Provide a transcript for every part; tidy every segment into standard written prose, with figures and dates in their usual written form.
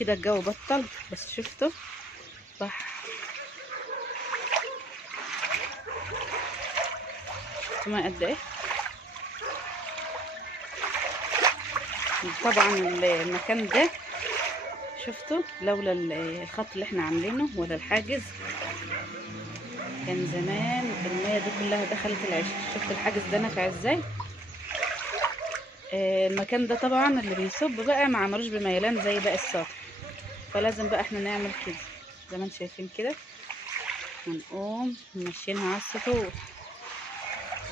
كده الجو بطل، بس شفتوا صح ما قد ايه. طبعا المكان ده شفتوا لولا الخط اللي احنا عاملينه ولا الحاجز كان زمان المية دي كلها دخلت العش. شفت الحاجز ده نافع ازاي. المكان ده طبعا اللي بيصب بقى ما عملوش بميلان زي باقي السطح، فلازم بقى احنا نعمل كده زي ما انتم شايفين كده، هنقوم ماشيينها على السطوح.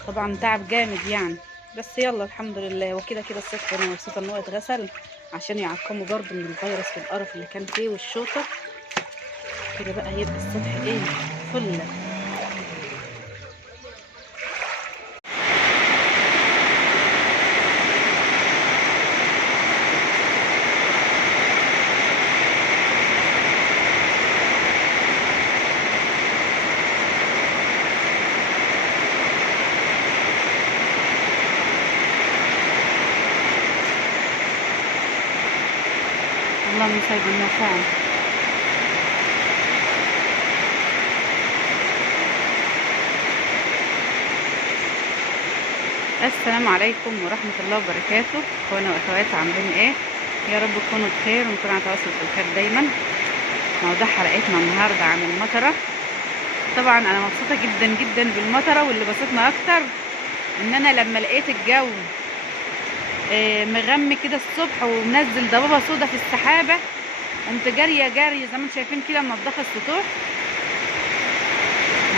طبعا تعب جامد يعني، بس يلا الحمد لله. وكده كده السطح انا مبسوطه ان هو اتغسل عشان يعقموا برضو من الفيروس والقرف اللي كان فيه والشوطه. كده بقى هيبقى السطح ايه فله. اللهم سيدنا فعلا. السلام عليكم ورحمة الله وبركاته. اخوانا واخواتي عاملين ايه؟ يا رب تكونوا بخير ونكون على تواصل بالخير دايما. موضوع حلقتنا النهارده عن المطره. طبعا انا مبسوطه جدا جدا بالمطره، واللي بسطنا اكتر ان انا لما لقيت الجو مغمي كده الصبح ومنزل ضبابه سودا في السحابه، قمت جاريه جري زي ما انتم شايفين كده منضفه السطوح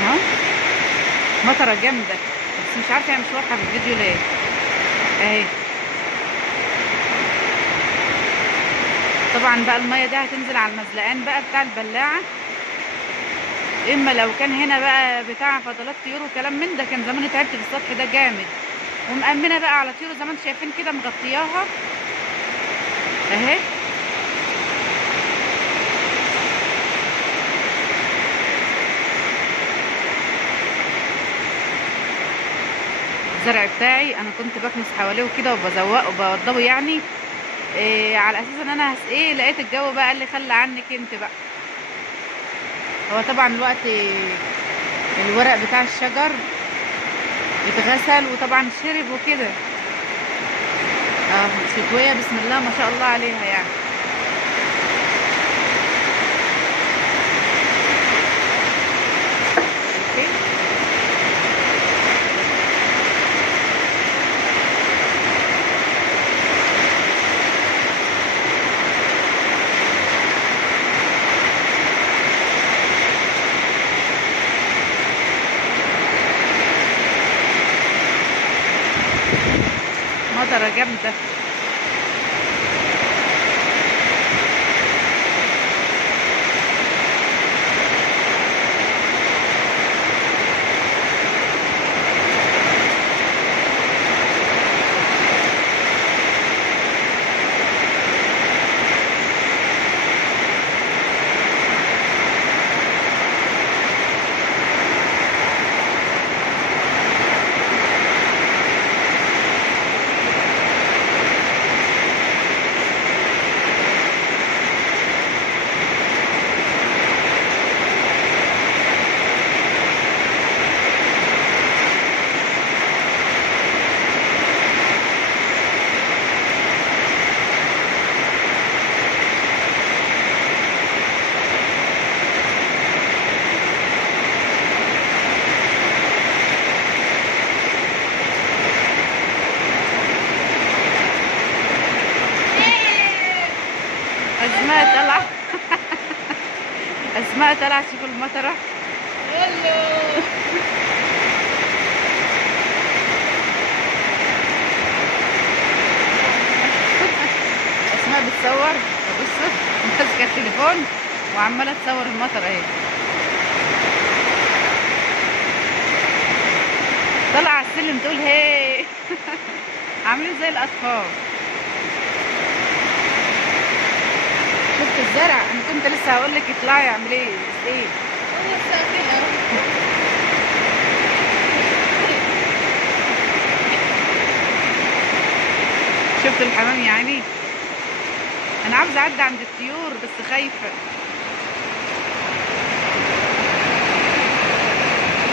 اهو. مطره جامده بس مش عارفه هي مش واضحه في الفيديو ليه اهي. طبعا بقى الميه دي هتنزل على المزلقان بقى بتاع البلاعه، اما لو كان هنا بقى بتاع فضلات طيور وكلام من ده كان زمان تعبت في السطح ده جامد. ومأمنه بقى على طيور زي ما انتم شايفين كده مغطياها اهي. الزرع بتاعي انا كنت بكنس حواليه وكده وبزوقه وبوضبه يعني على اساس ان انا هسقيه. لقيت الجو بقى اللي خلى عنك انت بقى. هو طبعا الوقت الورق بتاع الشجر اتغسل وطبعا شرب وكده شتويه بسم الله ما شاء الله عليها يعني. مطره جامده. اسماء طلع اسماء طلع تشوف المطره. اسماء بتصور بصوا ماسكه التليفون وعماله تصور المطر اهي. طلع على السلم تقول هي عاملين زي الاطفال. شفت الزرع؟ انا كنت لسه هقول لك اطلعي اعملي ايه. شفت الحمام يعني انا عاوزه اعدي عند الطيور بس خايفه.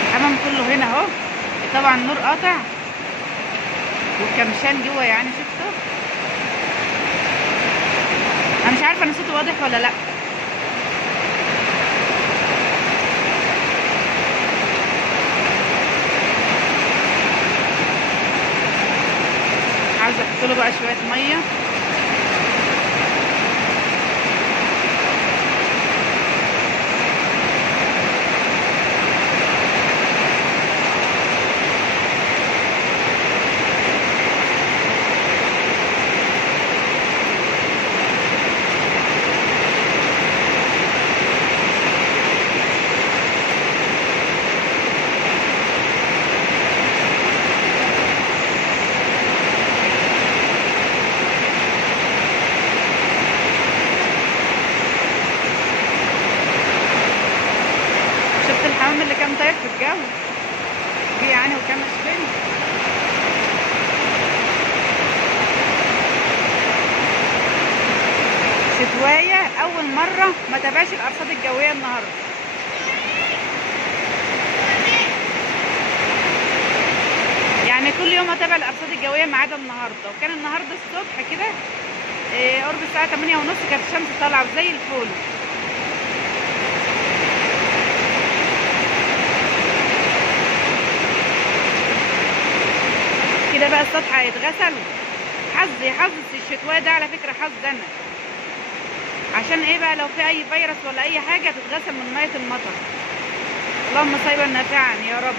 الحمام كله هنا اهو، طبعا النور قاطع والكمشان جوه يعني شفته. انا مش عارفه انا صوتي واضح ولا لا. عاوزه احط له بقى شويه ميه. شفت الحمام اللي كان طاير في الجو جه يعني وكمش فين. شتوايه اول مره ما تابعش الارصاد الجويه النهارده. يعني كل يوم اتابع الارصاد الجويه ما عدا النهارده. وكان النهارده الصبح كده قرب الساعه 8:30 كانت الشمس طالعه زي الفل. كده بقى السطح هيتغسل. حظي حظ الشتويه ده على فكره، حظ انا. عشان ايه بقى؟ لو في اي فيروس ولا اي حاجه تتغسل من ميه المطر. اللهم صيبا نافعا يا رب.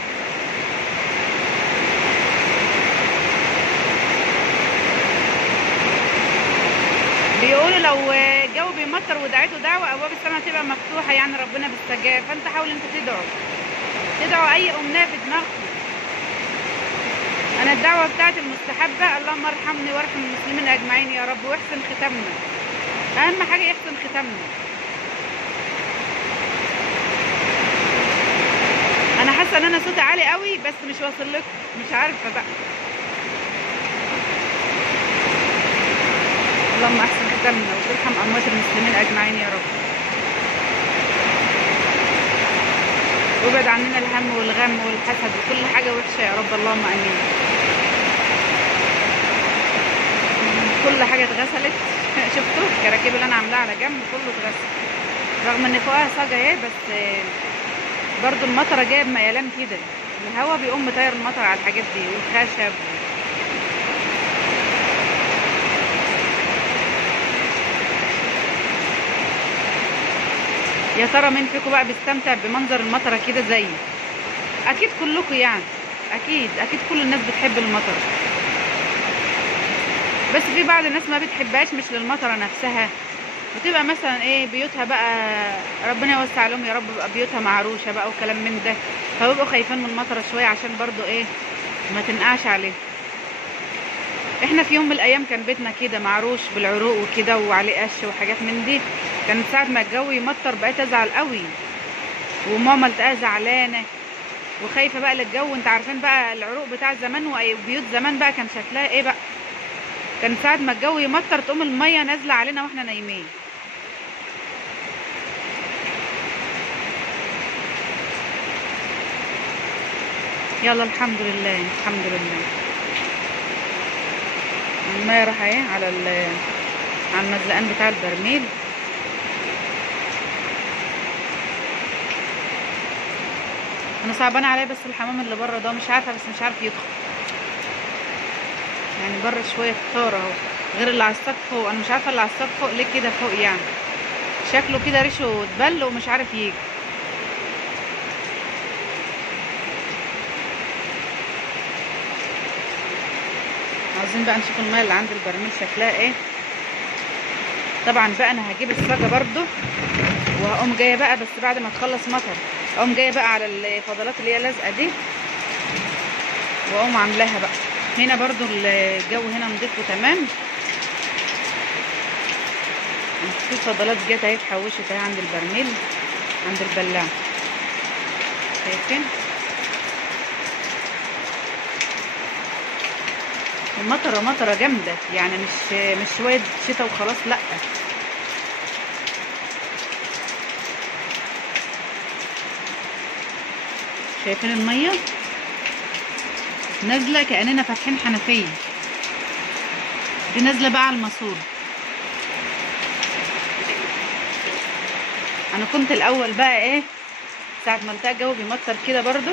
بيقولوا لو الجو بيمطر ودعيته دعوه ابواب السماء تبقى مفتوحه، يعني ربنا بيستجاب. فانت حاول انت تدعوا اي امنيه في دماغكم. انا الدعوه بتاعتي المستحبه اللهم ارحمني وارحم المسلمين اجمعين يا رب، واحسن ختامنا. اهم حاجه يحسن ختامنا. انا حاسه ان انا صوتي عالي قوي بس مش واصل لكم، مش عارفه بقى. اللهم احسن ختامنا وترحم اموات المسلمين اجمعين يا رب. وابعد عننا الهم والغم والحسد وكل حاجه وحشه يا رب، اللهم امين. كل حاجه اتغسلت. شفتوا الكراكيب اللي انا عاملاها على جنب كله اتغسل، رغم ان فوقها صاجه اهي، بس برضو المطره جايب ميلان كده. الهوا بيقوم مطير المطر على الحاجات دي والخشب. يا ترى مين فيكم بقى بيستمتع بمنظر المطره كده زيي؟ اكيد كلكم يعني، اكيد كل الناس بتحب المطر. بس في بعض الناس ما بتحبهاش، مش للمطره نفسها، بتبقى مثلا ايه بيوتها بقى ربنا يوسع عليهم يا رب، بقى بيوتها معروشه بقى وكلام من ده، فبيبقوا خايفين من المطره شويه عشان برضو ايه ما تنقعش عليه. احنا في يوم من الايام كان بيتنا كده معروش بالعروق وكده وعليه قش وحاجات من دي. كانت ساعه ما الجو يمطر بقيت ازعل قوي، وماما لقاها زعلانه وخايفه بقى للجو. انت عارفين بقى العروق بتاع زمان وبيوت زمان بقى كان شكلها ايه بقى. كان ساعه ما الجو يمطر تقوم الميه نازله علينا واحنا نايمين. يلا الحمد لله الحمد لله. الميه راح ايه على المزلقان بتاع البرميل. انا صعبان عليا بس الحمام اللي بره ده مش عارفه، بس مش عارف يدخل يعني. بره شويه كتار اهو، غير اللي على السطح فوق. انا مش عارفه اللي على السطح فوق ليه كده فوق، يعني شكله كده ريشه اتبل ومش عارف يجي. عاوزين بقى نشوف الميه اللي عند البرميل شكلها ايه. طبعا بقى انا هجيب الصاجه برضو وهقوم جايه بقى، بس بعد ما تخلص مطر اقوم جايه بقى على الفضلات اللي هي لازقه دي واقوم عاملاها بقى. هنا برضو الجو هنا نضيف وتمام. في فضلات جت اهي اتحوشت اهي عند البرميل عند البلاع، شايفين؟ المطره مطره جامده يعني، مش شويه شتا وخلاص، لا شايفين الميه نازله كاننا فاتحين حنفيه، دي نازله بقى على الماسوره. انا كنت الاول بقى ايه ساعه ما التقى الجو بيمطر كده برضو،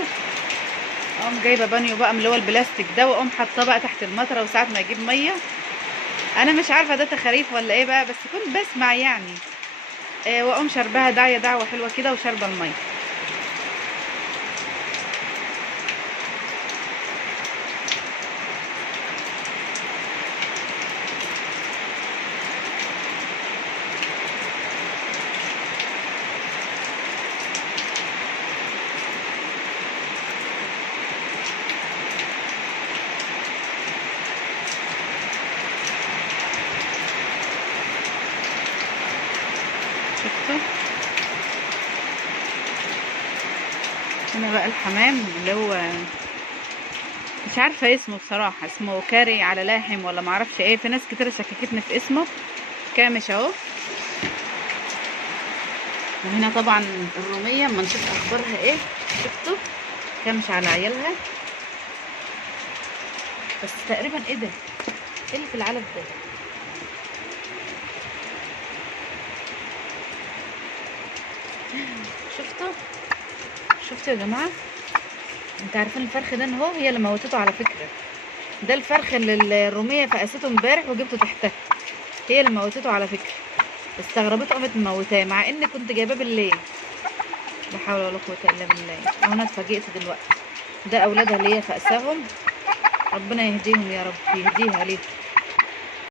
اقوم جايبه بانيو بقى من اللي هو البلاستيك ده، واقوم حاطاه بقى تحت المطره، وساعه ما يجيب ميه انا مش عارفه ده تخاريف ولا ايه بقى، بس كنت بسمع يعني واقوم شربها دعوه حلوه كده وشاربه الميه. شفتوا هنا بقى الحمام اللي هو مش عارفه اسمه بصراحه، اسمه كاري على لاحم ولا معرفش ايه، في ناس كتير شككتني في اسمه. كامش اهو. وهنا طبعا الروميه اما نشوف اخبارها ايه. شفتوا كامش على عيالها، بس تقريبا ايه ده، ايه اللي في العلب ده؟ شفتوا يا جماعه، انتوا عارفين الفرخ ده ان هي اللي موتته على فكره. ده الفرخ اللي الروميه فقسته امبارح وجبته تحتها، هي اللي موتته على فكره. استغربت قامت مموتاه مع ان كنت جايباه بالليل. لا حول ولا قوه الا بالله. وانا اتفاجئت دلوقتي ده اولادها اللي هي فقساهم، ربنا يهديهم يا رب، يهديها ليه.